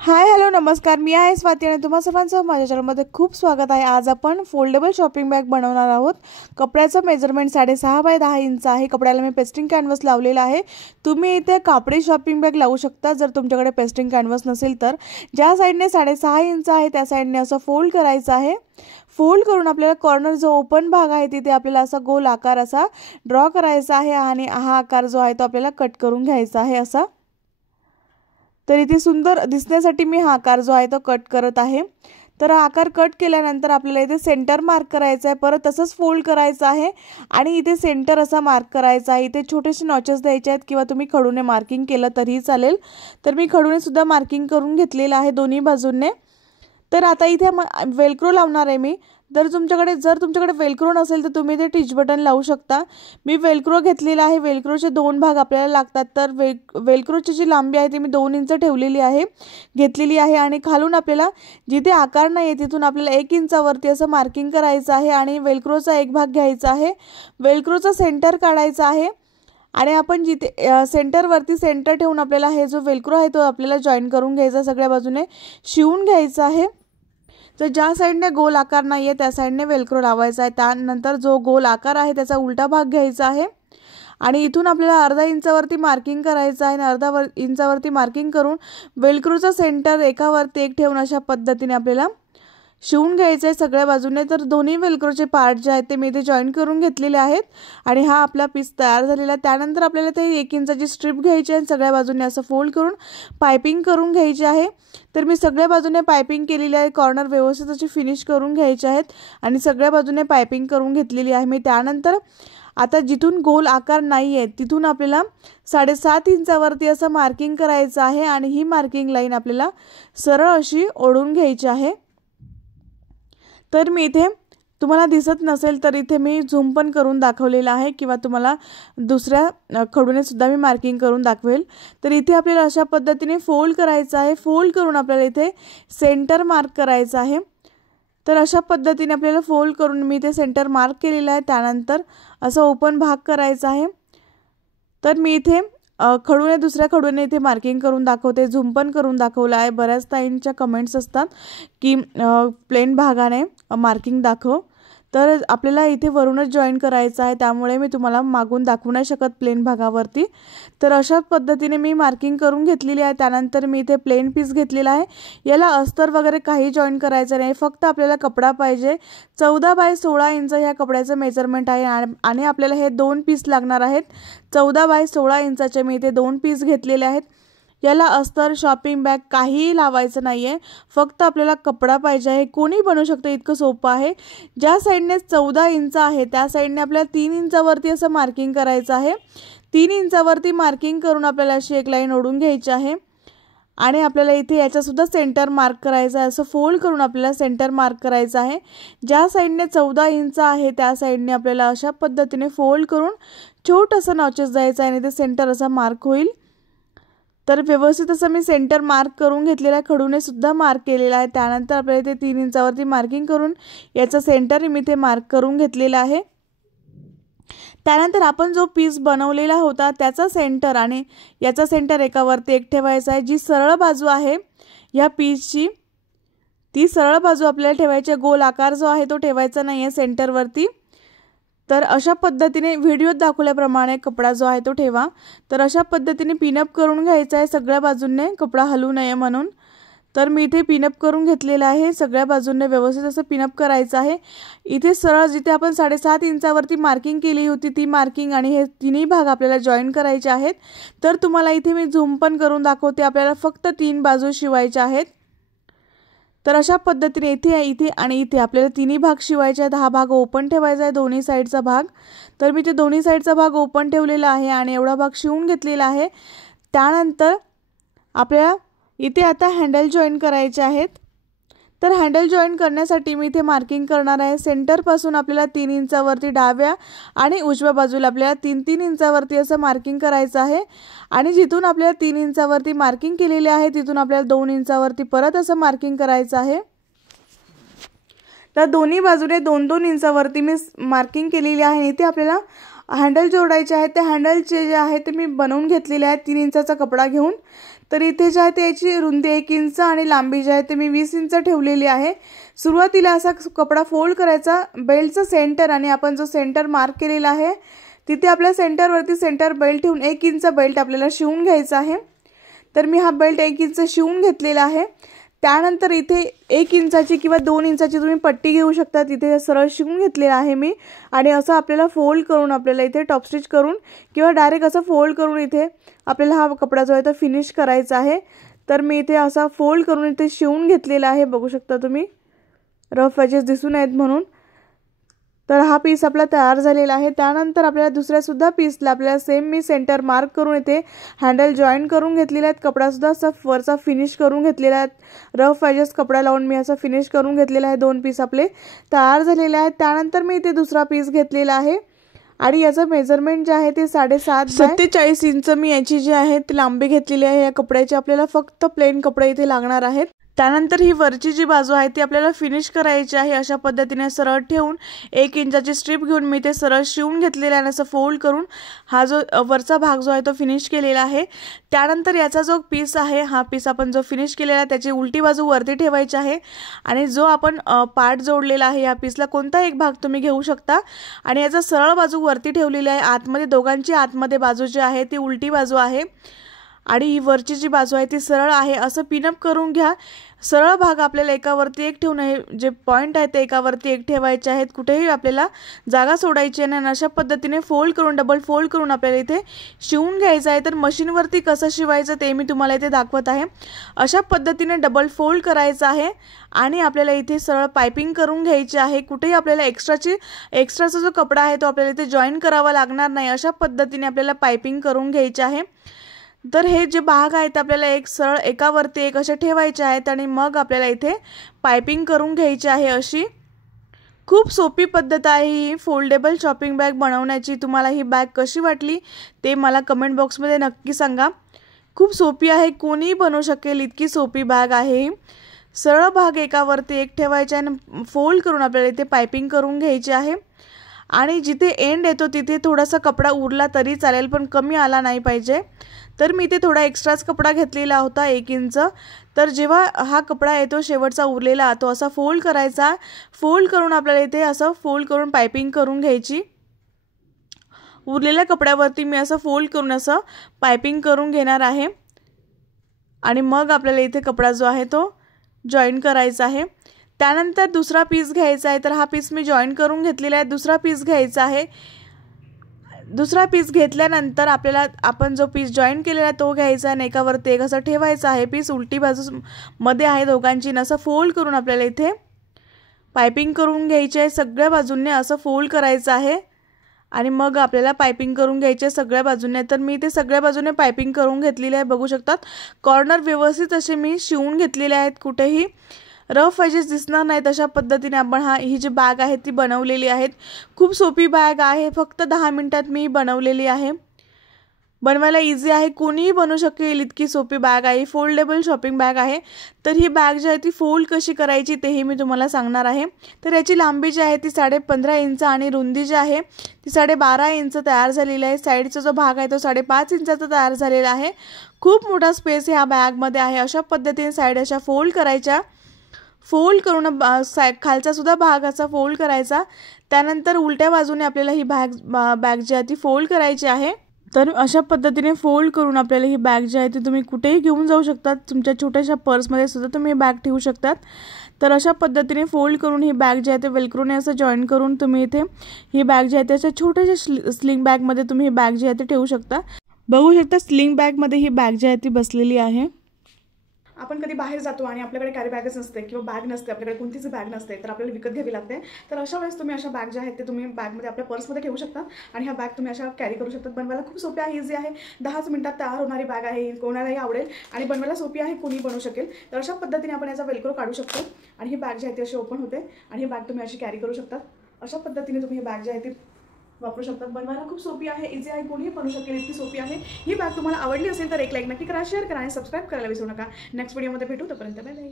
Hi hello नमस्कार, मी आहे स्वाती आणि तुम्हा सर्वांचं माझ्या चॅनलमध्ये खूप स्वागत आहे। आज आपण फोल्डेबल शॉपिंग बॅग बनवणार आहोत। कपड्याचं मेजरमेंट 6.5 बाय 10 इंच आहे। कपड्याला मी पेस्टिंग कॅनव्हास लावलेला आहे। तुम्ही इथे कापडी शॉपिंग बॅग लावू शकता जर तुमच्याकडे पेस्टिंग कॅनव्हास नसेल तर। ज्या साइडने 6.5 इंच आहे त्या साइडने असं फोल्ड करायचं आहे। फोल्ड करून आपल्याला कॉर्नर जो ओपन भाग आहे तिथे आपल्याला असा गोल आकार असा ड्रॉ करायचा आहे आणि हा आकार जो आहे तो आपल्याला कट करून घ्यायचा आहे असा। तर इथे सुंदर दिसण्यासाठी मी हा आकार जो आहे तो कट करत आहे। तर आकार कट केल्यानंतर आपल्याला इथे सेंटर मार्क करायचा आहे। परत तसंच फोल्ड करायचं आहे आणि इथे सेंटर असा मार्क करायचा आहे। इथे छोटेसे नॉचेस द्यायचे आहेत किंवा तुम्ही खडूने मार्किंग केलं तरीही चालेल। तर मी खडूने सुद्धा मार्किंग करून घेतलेलं आहे दोन्ही बाजूंनी। तर आता इथे वेलक्रो लावणार आहे मी। जर तुमच्याकडे वेलक्रो नसेल तर तुम्ही ते टिच बटन लावू शकता। मी वेलक्रो घेतलेला आहे। वेलक्रोचे 2 भाग आपल्याला लागतात। तर वेलक्रोची जी लांबी आहे ती मी 2 इंच घेतलेली आहे आणि खालून आपल्याला जिथे आकार नाही तिथून आपल्याला 1 इंचावरती असं मार्किंग करायचं आहे आणि वेलक्रोचा एक भाग घ्यायचा आहे। वेलक्रोचा सेंटर काढायचा आहे आणि आपण जिथे सेंटरवरती सेंटर ठेवून आपल्याला हे जो वेलक्रो आहे तो आपल्याला जॉईन करून घ्यायचा, सगळ्या बाजूने शिवून घ्यायचा आहे। तर ज्या साइडने गोल आकार नाही आहे त्या साइडने वेलक्रो लावायचा आहे। त्यानंतर जो गोल आकार आहे त्याचा उलटा भाग घ्यायचा आहे आणि इथून आपल्याला अर्धा इंचावरती मार्किंग करायचं आहे आणि अर्धा इंचावरती मार्किंग करून वेलक्रोचा सेंटर एकावरती एक ठेवून अशा पद्धतीने आपल्याला शिवून घ्यायचं आहे सगळ्या बाजूने। तर दोन्ही वेलक्रोचे पार्ट जे आहेत ते मी इथे जॉईन करून घेतलेले आहेत आणि हा आपला पीस तयार झालेला आहे। त्यानंतर आपल्याला ते 1 इंचाची स्ट्रिप घ्यायची आहे, सगळ्या बाजूने असं फोल्ड करून पाइपिंग करून घ्यायची आहे। तर मी सगळ्या बाजूने पाइपिंग केलेली आहे। कॉर्नर व्यवस्थित अशी फिनिश करून घ्यायचे आहेत आणि सगळ्या बाजूने पाइपिंग करून घेतलेली आहे मी। त्यानंतर आता जिथून गोल आकार नाही आहे तिथून आपल्याला 7.5 इंचावरती असं मार्किंग करायचं आहे आणि ही मार्किंग लाईन आपल्याला सरळ अशी ओढून घ्यायची आहे। तर मी इथे तुम्हाला दिसत नसेल तर इथे मी झूम पण करून दाखवलेला आहे किंवा तुम्हाला दुसऱ्या खडूने सुद्धा मी मार्किंग करून दाखवेल। तर इथे आपल्याला अशा पद्धतीने फोल्ड करायचं आहे। फोल्ड करून आपल्याला इथे सेंटर मार्क करायचं आहे। तर अशा पद्धतीने आपल्याला फोल्ड करून मी इथे सेंटर मार्क केलेला आहे। त्यानंतर असं ओपन भाग करायचा आहे। तर मी इथे खडूने दुसऱ्या खडूने इथे मार्किंग करून दाखवते, झूम पण करून दाखवलं आहे। बऱ्याच ताईंच्या कमेंट्स असतात की प्लेन भागाने मार्किंग दाखव, तर आपल्याला इथे वरूनच जॉईन करायचं आहे त्यामुळे मी तुम्हाला मागून दाखवू नाही शकत प्लेन भागावरती। तर अशा पद्धतीने मी मार्किंग करून घेतलेली आहे। त्यानंतर मी इथे प्लेन पीस घेतलेला आहे। याला अस्तर वगैरे काही जॉईन करायचं नाही, फक्त आपल्याला कपडा पाहिजे। 14 बाय 16 इंच ह्या कपड्याचं मेजरमेंट आहे आणि आपल्याला हे 2 पीस लागणार आहेत। 14 बाय 16 इंचाचे मी इथे 2 पीस घेतलेले आहेत। याला अस्तर शॉपिंग बॅग काहीही लावायचं नाही आहे, फक्त आपल्याला कपडा पाहिजे आहे। कोणी बनवू शकतं, इतकं सोपं आहे। ज्या साईडने 14 इंच आहे त्या साईडने आपल्याला 3 इंचावरती असं मार्किंग करायचं आहे। 3 इंचावरती मार्किंग करून आपल्याला अशी एक लाईन ओढून घ्यायची आहे आणि आपल्याला इथे याचा सुद्धा सेंटर मार्क करायचा आहे। असं फोल्ड करून आपल्याला सेंटर मार्क करायचं आहे। ज्या साईडने 14 इंच आहे त्या साईडने आपल्याला अशा पद्धतीने फोल्ड करून छोटंसं नॉचेस द्यायचं आहे आणि ते सेंटर असा मार्क होईल। तर व्यवस्थित असं मी सेंटर मार्क करून घेतलेला आहे, खडूने सुद्धा मार्क केलेला आहे। त्यानंतर आपल्याला इथे 3 इंचावरती मार्किंग करून याचा सेंटर मी इथे मार्क करून घेतलेला आहे। त्यानंतर आपण जो पीस बनवलेला होता त्याचा सेंटर आणि याचा सेंटर एकावरती एक ठेवायचा आहे। जी सरळ बाजू आहे या पीसची ती सरळ बाजू आपल्याला ठेवायची आहे। गोल आकार जो आहे तो ठेवायचा नाही आहे सेंटरवरती। तर अशा पद्धतीने व्हिडिओत दाखवल्याप्रमाणे कपडा जो आहे तो ठेवा। तर अशा पद्धतीने पिनअप करून घ्यायचा आहे सगळ्या बाजूंनी, कपडा हलू नये म्हणून। तर मी इथे पिनअप करून घेतलेला आहे, सगळ्या बाजूंनी व्यवस्थित असं पिनअप करायचं आहे। इथे सरळ जिथे आपण 7.5 इंचावरती मार्किंग केली होती ती मार्किंग आणि हे तिन्ही भाग आपल्याला जॉईन करायचे आहेत। तर तुम्हाला इथे मी झूम पण करून दाखवते, आपल्याला फक्त 3 बाजू शिवायच्या आहेत। तर अशा पद्धतीने इथे आणि इथे आपल्याला तिन्ही भाग शिवायचे आहेत। हा भाग ओपन ठेवायचा आहे, दोन्ही साईडचा भाग। तर मी ते दोन्ही साईडचा भाग ओपन ठेवलेला आहे आणि एवढा भाग शिवून घेतलेला आहे। त्यानंतर आपल्याला इथे आता हँडल जॉईन करायचे आहेत। तर हँडल जॉईन करण्यासाठी मी इथे मार्किंग करणार आहे। सेंटरपासून आपल्याला 3 इंचावरती डाव्या आणि उजव्या बाजूला आपल्याला 3-3 इंचावरती असं मार्किंग करायचं आहे आणि जिथून आपल्याला 3 इंचावरती मार्किंग केलेले आहे तिथून आपल्याला 2 इंचावरती परत असं मार्किंग करायचं आहे। तर दोन्ही बाजूने 2-2 इंचावरती मी मार्किंग केलेली आहे। इथे आपल्याला हँडल जोडायचे आहे। ते हँडलचे जे आहे ते मी बनवून घेतलेले आहे 3 इंचाचा कपडा घेऊन। तर इथे जे आहे ते याची रुंदी 1 इंच आणि लांबी जी आहे ते मी 20 इंच ठेवलेली आहे। सुरुवातीला असा कपडा फोल्ड करायचा बेल्टचं सेंटर आणि आपण जो सेंटर मार्क केलेला आहे तिथे आपल्या सेंटरवरती सेंटर बेल्ट ठेवून 1 इंच बेल्ट आपल्याला शिवून घ्यायचा आहे। तर मी हा बेल्ट 1 इंच शिवून घेतलेला आहे। त्यानंतर इथे 1 इंचाची किंवा 2 इंचाची तुम्ही पट्टी घेऊ शकता, तिथे सरळ शिवून घेतलेला आहे मी। आणि असं आपल्याला फोल्ड करून आपल्याला इथे टॉप स्टिच करून किंवा डायरेक्ट असं फोल्ड करून इथे आपल्याला हा कपडा जो आहे तो फिनिश करायचा आहे। तर मी इथे असा फोल्ड करून इथे शिवून घेतलेला आहे, बघू शकता तुम्ही, रफ एजेस दिसून येत म्हणून। तर हा पीस आपला तयार झालेला आहे। त्यानंतर आपल्याला दुसऱ्या सुद्धा पीसला आपल्याला सेम मी सेंटर मार्क करून इथे हँडल जॉईन करून घेतलेला आहे। कपडा सुद्धा असा वरचा फिनिश करून घेतलेला आहे, रफ एजेस कपडा लावून मी असा फिनिश करून घेतलेला आहे। 2 पीस आपले तयार झालेले आहेत। त्यानंतर मी इथे दुसरा पीस घेतलेला आहे आणि याचं मेजरमेंट जे आहे ते 7.5 बाय 47 इंच मी याची जी आहे ती लांबी घेतलेली आहे। या कपड्याचे आपल्याला फक्त प्लेन कपडे इथे लागणार आहेत। त्यानंतर ही वरची जी बाजू आहे ती आपल्याला फिनिश करायची आहे। अशा पद्धतीने सरळ ठेवून 1 इंचाची स्ट्रिप घेऊन मी ते सरळ शिवून घेतलेला आहे। असं फोल्ड करून हा जो वरचा भाग जो आहे तो फिनिश केलेला आहे। त्यानंतर याचा जो पीस आहे, हा पीस आपण जो फिनिश केलेला आहे त्याची उलटी बाजू वरती ठेवायची आहे आणि जो आपण पार्ट जोडलेला आहे या पीसला कोणता एक भाग तुम्ही घेऊ शकता आणि याचा सरळ बाजू वरती ठेवलेली आहे। आतमध्ये दोघांची आतमध्ये बाजू जी आहे ती उलटी बाजू आहे आणि ही वरची जी बाजू आहे ती सरळ आहे। असं पिनअप करून घ्या। सरळ भाग आपल्याला एकावरती एक ठेवून हे जे पॉइंट आहे ते एकावरती एक ठेवायचे आहेत, कुठेही आपल्याला जागा सोडायची नाही। अशा पद्धतीने फोल्ड करून डबल फोल्ड करून आपल्याला इथे शिवून घ्यायचं आहे। तर मशीनवरती कसं शिवायचं ते मी तुम्हाला इथे दाखवत आहे। अशा पद्धतीने डबल फोल्ड करायचं आहे आणि आपल्याला इथे सरळ पाइपिंग करून घ्यायची आहे। कुठेही आपल्याला एक्स्ट्राचा जो कपडा आहे तो आपल्याला इथे जॉईन करावा लागणार नाही। अशा पद्धतीने आपल्याला पाइपिंग करून घ्यायची आहे। तर हे जे भाग आहेत आपल्याला एक सरळ एकावरती एक असे ठेवायचे आहेत आणि मग आपल्याला इथे पाइपिंग करून घ्यायची आहे। अशी खूप सोपी पद्धत आहे ही फोल्डेबल शॉपिंग बॅग बनवण्याची। तुम्हाला ही बॅग कशी वाटली ते मला कमेंट बॉक्समध्ये नक्की सांगा। खूप सोपी आहे, कोणीही बनवू शकेल इतकी सोपी बॅग आहे ही। सरळ भाग एकावरती एक ठेवायचे आणि फोल्ड करून आपल्याला इथे पाइपिंग करून घ्यायची आहे आणि जिथे एंड येतो तिथे थोडासा कपडा उरला तरी चालेल, पण कमी आला नाही पाहिजे। तर मी इथे थोडा एक्स्ट्राच कपडा घेतलेला होता 1 इंच। तर जेव्हा हा कपडा येतो शेवटचा उरलेला तो असा फोल्ड करायचा, फोल्ड करून आपल्याला इथे असं फोल्ड करून पाइपिंग करून घ्यायची। उरलेल्या कपड्यावरती मी असं फोल्ड करून असं पाइपिंग करून घेणार आहे आणि मग आपल्याला इथे कपडा जो आहे तो जॉईन करायचा आहे। त्यानंतर दुसरा पीस घ्यायचा आहे। तर हा पीस मी जॉईन करून घेतलेला आहे। दुसरा पीस घ्यायचा आहे। दुसरा पीस घेतल्यानंतर आपल्याला आपण जो पीस जॉईन केलेला आहे तो घ्यायचा आणि एकावरती एक असं ठेवायचा आहे। पीस उलटी बाजू मध्ये आहे दोघांची, असं फोल्ड करून आपल्याला इथे पाइपिंग करून घ्यायची आहे। सगळ्या बाजूंनी असं फोल्ड करायचं आहे आणि मग आपल्याला पाइपिंग करून घ्यायची आहे सगळ्या बाजूने। तर मी इथे सगळ्या बाजूने पाइपिंग करून घेतलेली आहे, बघू शकतात। कॉर्नर व्यवस्थित असे मी शिवून घेतलेले आहेत, कुठेही रफ एजेस दिसणार नाहीत। अशा पद्धतीने आपण ही जी बॅग आहे ती बनवलेली आहे। खूप सोपी बॅग आहे, फक्त 10 मिनिटात मी बनवलेली आहे। बनवायला इझी आहे, कोणीही बनवू शकेल इतकी सोपी बॅग आहे। फोल्डेबल शॉपिंग बॅग आहे। तर ही बॅग जी आहे ती फोल्ड कशी करायची तेही मी तुम्हाला सांगणार आहे। तर याची लांबी जी आहे ती 15.5 इंच आणि रुंदी जी आहे ती 12.5 इंच तयार झालेली आहे। साईडचा जो भाग आहे तो 5.5 इंचाचा तयार झालेला आहे। खूप मोठा स्पेस ह्या बॅगमध्ये आहे। अशा पद्धतीने साईड अशा फोल्ड करायच्या, फोल्ड करून खालचा सुद्धा भाग असा फोल्ड करायचा। त्यानंतर उलट्या बाजूने आपल्याला ही बॅग जी आहे ती फोल्ड करायची आहे। तर अशा पद्धतीने फोल्ड करून आपल्याला ही बॅग जी आहे ती तुम्ही कुठेही घेऊन जाऊ शकतात। तुमच्या छोट्याशा पर्समध्ये सुद्धा तुम्ही बॅग ठेवू शकतात। तर अशा पद्धतीने फोल्ड करून ही बॅग जी आहे ते वेलक्रोने असं जॉईन करून तुम्ही इथे ही बॅग जी आहे ते अशा छोट्याशा स्लिंग बॅगमध्ये तुम्ही ही बॅग जी आहे ती ठेवू शकता। बघू शकता स्लिंग बॅगमध्ये ही बॅग जी आहे ती बसलेली आहे। आपण कधी बाहेर जातो आणि आपल्याकडे कॅरी बॅगच नसते किंवा बॅग नसते, आपल्याकडे कोणतीच बॅग नसते, तर आपल्याला विकत घ्यावी लागते। तर अशा वेळेस तुम्ही अशा बॅग ज्या आहेत ते तुम्ही बॅगमध्ये आपल्या पर्समध्ये ठेवू शकता आणि ह्या बॅग तुम्ही अशा कॅरी करू शकतात। बनवायला खूप सोपी आहे, इझी आहे। 10च मिनिटात तयार होणारी बॅग आहे, कोणालाही आवडेल आणि बनवायला सोपी आहे, कोणी बनवू शकेल। तर अशा पद्धतीने आपण याचा वेलक्रो काढू शकतो आणि ही बॅग जी आहे ती अशी ओपन होते आणि ही बॅग तुम्ही अशी कॅरी करू शकता। अशा पद्धतीने तुम्ही ही बॅग जी आहे ती वापरू शकतात। बनवायला खूप सोपी आहे, इझी आहे, कोणीही बनवू शकेल इतकी सोपी आहे ही बॅग। तुम्हाला आवडली असेल तर एक लाईक नक्की करा, शेअर करा आणि सबस्क्राईब करायला विसरू नका। नेक्स्ट व्हिडिओमध्ये भेटू, तोपर्यंत बाय बाय।